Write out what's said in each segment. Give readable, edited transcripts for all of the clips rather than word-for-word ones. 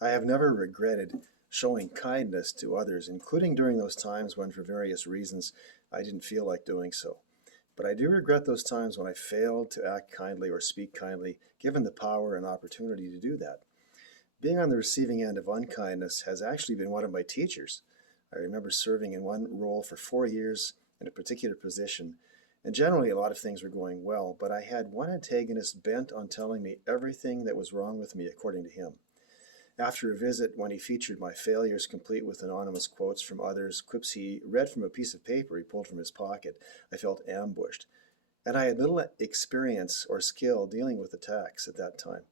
I have never regretted showing kindness to others, including during those times when, for various reasons, I didn't feel like doing so. But I do regret those times when I failed to act kindly or speak kindly, given the power and opportunity to do that. Being on the receiving end of unkindness has actually been one of my teachers. I remember serving in one role for 4 years in a particular position, and generally a lot of things were going well, but I had one antagonist bent on telling me everything that was wrong with me according to him. After a visit, when he featured my failures complete with anonymous quotes from others, quips he read from a piece of paper he pulled from his pocket, I felt ambushed. And I had little experience or skill dealing with attacks at that time.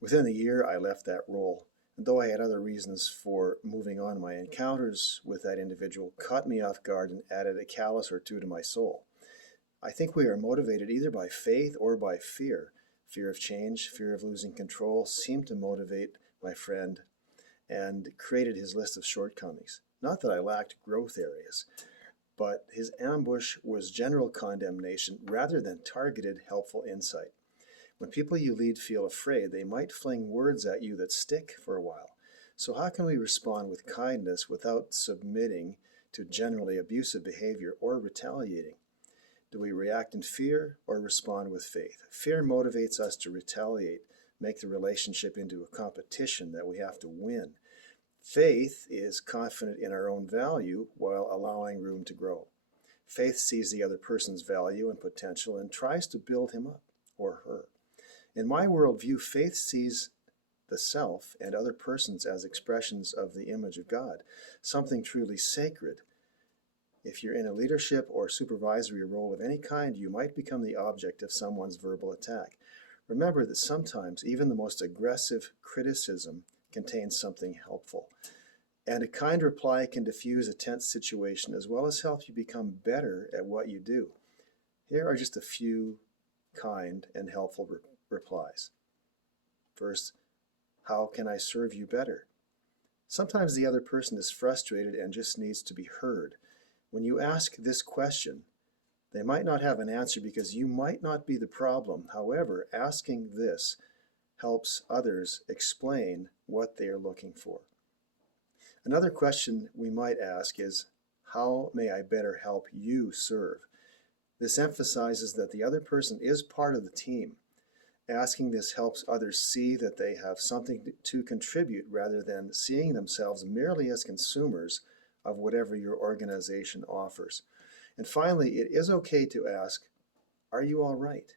Within a year, I left that role, and though I had other reasons for moving on, my encounters with that individual caught me off guard and added a callus or two to my soul. I think we are motivated either by faith or by fear. Fear of change, fear of losing control seemed to motivate my friend and created his list of shortcomings. Not that I lacked growth areas, but his ambush was general condemnation rather than targeted, helpful insight. When people you lead feel afraid, they might fling words at you that stick for a while. So how can we respond with kindness without submitting to generally abusive behavior or retaliating? Do we react in fear or respond with faith? Fear motivates us to retaliate, make the relationship into a competition that we have to win. Faith is confident in our own value while allowing room to grow. Faith sees the other person's value and potential and tries to build him up or her. In my worldview, faith sees the self and other persons as expressions of the image of God, something truly sacred. If you're in a leadership or supervisory role of any kind, you might become the object of someone's verbal attack. Remember that sometimes even the most aggressive criticism contains something helpful. And a kind reply can diffuse a tense situation as well as help you become better at what you do. Here are just a few kind and helpful replies. First, how can I serve you better? Sometimes the other person is frustrated and just needs to be heard. When you ask this question, they might not have an answer because you might not be the problem. However, asking this helps others explain what they are looking for. Another question we might ask is, how may I better help you serve? This emphasizes that the other person is part of the team. Asking this helps others see that they have something to contribute rather than seeing themselves merely as consumers of whatever your organization offers. And finally, it is okay to ask, are you all right?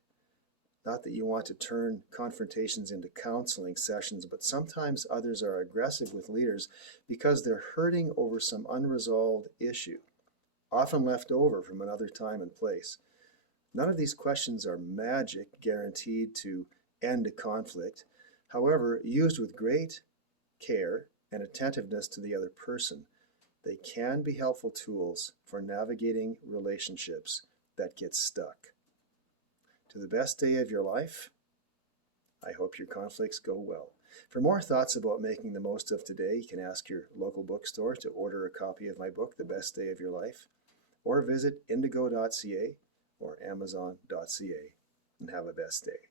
Not that you want to turn confrontations into counseling sessions, but sometimes others are aggressive with leaders because they're hurting over some unresolved issue, often left over from another time and place. None of these questions are magic, guaranteed to end a conflict. However, used with great care and attentiveness to the other person, they can be helpful tools for navigating relationships that get stuck. To the best day of your life, I hope your conflicts go well. For more thoughts about making the most of today, you can ask your local bookstore to order a copy of my book, The Best Day of Your Life, or visit indigo.ca or amazon.ca, and have a best day.